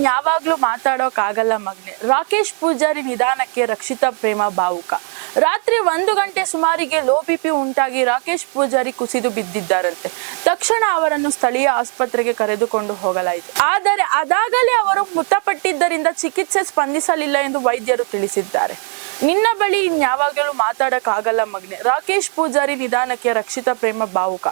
ಇನ್ಯಾವಾಗ್ಲೂ ಮಾತಾಡೋಕ್ಕಾಗಲ್ಲ ಮಗ್ನೆ. ರಾಕೇಶ್ ಪೂಜಾರಿ ನಿಧಾನಕ್ಕೆ ರಕ್ಷಿತ ಪ್ರೇಮ ಭಾವುಕ ರಾತ್ರಿ ಒಂದು ಗಂಟೆ ಸುಮಾರಿಗೆ ಲೋ ಬಿ ಪಿ ಉಂಟಾಗಿ ರಾಕೇಶ್ ಪೂಜಾರಿ ಕುಸಿದು ಬಿದ್ದಿದ್ದಾರಂತೆ. ತಕ್ಷಣ ಅವರನ್ನು ಸ್ಥಳೀಯ ಆಸ್ಪತ್ರೆಗೆ ಕರೆದುಕೊಂಡು ಹೋಗಲಾಯಿತು. ಆದರೆ ಅದಾಗಲೇ ಅವರು ಮೃತಪಟ್ಟಿದ್ದರಿಂದ ಚಿಕಿತ್ಸೆ ಸ್ಪಂದಿಸಲಿಲ್ಲ ಎಂದು ವೈದ್ಯರು ತಿಳಿಸಿದ್ದಾರೆ. ನಿನ್ನ ಬಳಿ ಇನ್ಯಾವಾಗಲೂ ಮಾತಾಡಕ್ಕಾಗಲ್ಲ ಮಗ್ನೆ. ರಾಕೇಶ್ ಪೂಜಾರಿ ನಿಧಾನಕ್ಕೆ ರಕ್ಷಿತ ಪ್ರೇಮ ಭಾವುಕ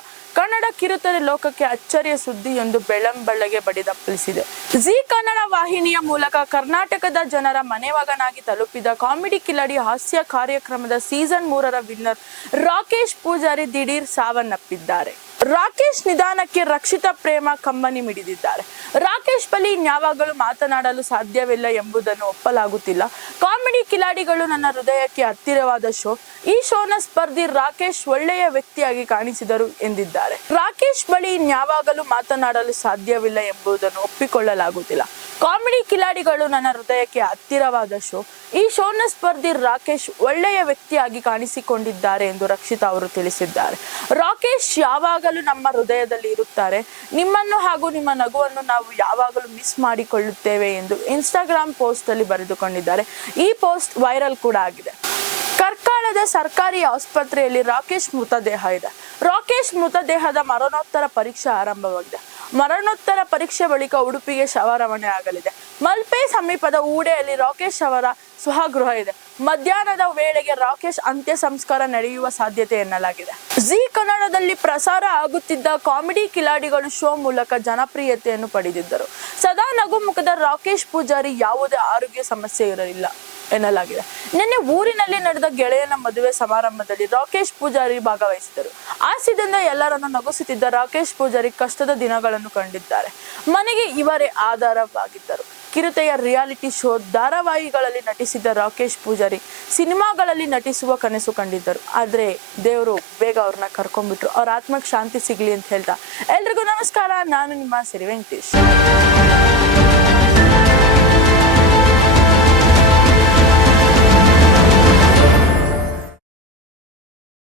ಕನ್ನಡ ಕಿರುತೆರೆ ಲೋಕಕ್ಕೆ ಅಚ್ಚರಿಯ ಸುದ್ದಿ ಸುದ್ದಿಯೊಂದು ಬೆಳ್ಳಂಬೆಳ್ಳಗೆ ಬಡಿದಪ್ಪಳಿಸಿದೆ ಜಿ ಕನ್ನಡ ವಾಹಿನಿಯ ಮೂಲಕ ಕರ್ನಾಟಕದ ಜನರ ಮನೆಮಗನಾಗಿ ತಲುಪಿದ ಕಾಮಿಡಿ ಕಿಲಾಡಿ ಹಾಸ್ಯ ಕಾರ್ಯಕ್ರಮದ ಸೀಸನ್ ಮೂರರ ವಿನ್ನರ್ ರಾಕೇಶ್ ಪೂಜಾರಿ ದಿಢೀರ್ ಸಾವನ್ನಪ್ಪಿದ್ದಾರೆ. ರಾಕೇಶ್ ನಿಧಾನಕ್ಕೆ ರಕ್ಷಿತ ಪ್ರೇಮ ಕಂಬನಿ ಮಿಡಿದಿದ್ದಾರೆ. ರಾಕೇಶ್ ಬಳಿ ಇನ್ಯಾವಾಗಲೂ ಮಾತನಾಡಲು ಸಾಧ್ಯವಿಲ್ಲ ಎಂಬುದನ್ನು ಒಪ್ಪಲಾಗುತ್ತಿಲ್ಲ. ಕಾಮಿಡಿ ಕಿಲಾಡಿಗಳು ನನ್ನ ಹೃದಯಕ್ಕೆ ಹತ್ತಿರವಾದ ಶೋ. ಈ ಶೋನ ಸ್ಪರ್ಧಿ ರಾಕೇಶ್ ಒಳ್ಳೆಯ ವ್ಯಕ್ತಿಯಾಗಿ ಕಾಣಿಸಿದರು ಎಂದಿದ್ದಾರೆ. ರಾಕೇಶ್ ಬಳಿ ಇನ್ಯಾವಾಗಲೂ ಮಾತನಾಡಲು ಸಾಧ್ಯವಿಲ್ಲ ಎಂಬುದನ್ನು ಒಪ್ಪಿಕೊಳ್ಳಲಾಗುತ್ತಿಲ್ಲ. ಕಾಮಿಡಿ ಕಿಲಾಡಿಗಳು ನನ್ನ ಹೃದಯಕ್ಕೆ ಹತ್ತಿರವಾದ ಶೋ. ಈ ಶೋನ ಸ್ಪರ್ಧಿ ರಾಕೇಶ್ ಒಳ್ಳೆಯ ವ್ಯಕ್ತಿಯಾಗಿ ಕಾಣಿಸಿಕೊಂಡಿದ್ದಾರೆ ಎಂದು ರಕ್ಷಿತಾ ಅವರು ತಿಳಿಸಿದ್ದಾರೆ. ರಾಕೇಶ್ ಯಾವಾಗಲೂ ನಮ್ಮ ಹೃದಯದಲ್ಲಿ ಇರುತ್ತಾರೆ. ನಿಮ್ಮನ್ನು ಹಾಗೂ ನಿಮ್ಮ ನಗುವನ್ನು ನಾವು ಯಾವಾಗಲೂ ಮಿಸ್ ಮಾಡಿಕೊಳ್ಳುತ್ತೇವೆ ಎಂದು ಇನ್ಸ್ಟಾಗ್ರಾಮ್ ಪೋಸ್ಟ್ ಅಲ್ಲಿ ಬರೆದುಕೊಂಡಿದ್ದಾರೆ. ಈ ಪೋಸ್ಟ್ ವೈರಲ್ ಕೂಡ ಆಗಿದೆ. ಕರ್ಕಾಳದ ಸರ್ಕಾರಿ ಆಸ್ಪತ್ರೆಯಲ್ಲಿ ರಾಕೇಶ್ ಮೃತದೇಹ ಇದೆ. ರಾಕೇಶ್ ಮೃತದೇಹದ ಮರಣೋತ್ತರ ಪರೀಕ್ಷೆ ಆರಂಭವಾಗಿದೆ. ಮರಣೋತ್ತರ ಪರೀಕ್ಷೆ ಬಳಿಕ ಉಡುಪಿಗೆ ಶವ ರವಾನೆ ಆಗಲಿದೆ. ಮಲ್ಪೆ ಸಮೀಪದ ಊಡೆಯಲ್ಲಿ ರಾಕೇಶ್ ಅವರ ಸ್ವಗೃಹ ಇದೆ. ಮಧ್ಯಾಹ್ನದ ವೇಳೆಗೆ ರಾಕೇಶ್ ಅಂತ್ಯ ಸಂಸ್ಕಾರ ನಡೆಯುವ ಸಾಧ್ಯತೆ ಎನ್ನಲಾಗಿದೆ. ಜಿ ಕನ್ನಡದಲ್ಲಿ ಪ್ರಸಾರ ಆಗುತ್ತಿದ್ದ ಕಾಮಿಡಿ ಕಿಲಾಡಿಗಳು ಶೋ ಮೂಲಕ ಜನಪ್ರಿಯತೆಯನ್ನು ಪಡೆದಿದ್ದರು. ಸದಾ ನಗುಮುಖದ ರಾಕೇಶ್ ಪೂಜಾರಿ ಯಾವುದೇ ಆರೋಗ್ಯ ಸಮಸ್ಯೆ ಇರಲಿಲ್ಲ. ಎನ್ನಲಾಗಿದೆ. ನಿನ್ನೆ ಊರಿನಲ್ಲಿ ನಡೆದ ಗೆಳೆಯನ ಮದುವೆ ಸಮಾರಂಭದಲ್ಲಿ ರಾಕೇಶ್ ಪೂಜಾರಿ ಭಾಗವಹಿಸಿದರು ಹಾಸ್ಯದಿಂದ ಎಲ್ಲರನ್ನು ನಗಿಸುತ್ತಿದ್ದ ರಾಕೇಶ್ ಪೂಜಾರಿ ಕಷ್ಟದ ದಿನಗಳನ್ನು ಕಂಡಿದ್ದಾರೆ. ಮನೆಗೆ ಇವರೇ ಆಧಾರವಾಗಿದ್ದರು. ಕಿರುತೆಯ ರಿಯಾಲಿಟಿ ಶೋ ಧಾರಾವಾಹಿಗಳಲ್ಲಿ ನಟಿಸಿದ್ದ ರಾಕೇಶ್ ಪೂಜಾರಿ ಸಿನಿಮಾಗಳಲ್ಲಿ ನಟಿಸುವ ಕನಸು ಕಂಡಿದ್ದರು. ಆದ್ರೆ ದೇವರು ಬೇಗ ಅವ್ರನ್ನ ಕರ್ಕೊಂಡ್ಬಿಟ್ರು. ಅವ್ರ ಆತ್ಮಕ್ಕೆ ಶಾಂತಿ ಸಿಗ್ಲಿ ಅಂತ ಹೇಳ್ತಾ ಎಲ್ರಿಗೂ ನಮಸ್ಕಾರ. ನಾನು ನಿಮ್ಮ ಸಿರಿ ವೆಂಕಟೇಶ್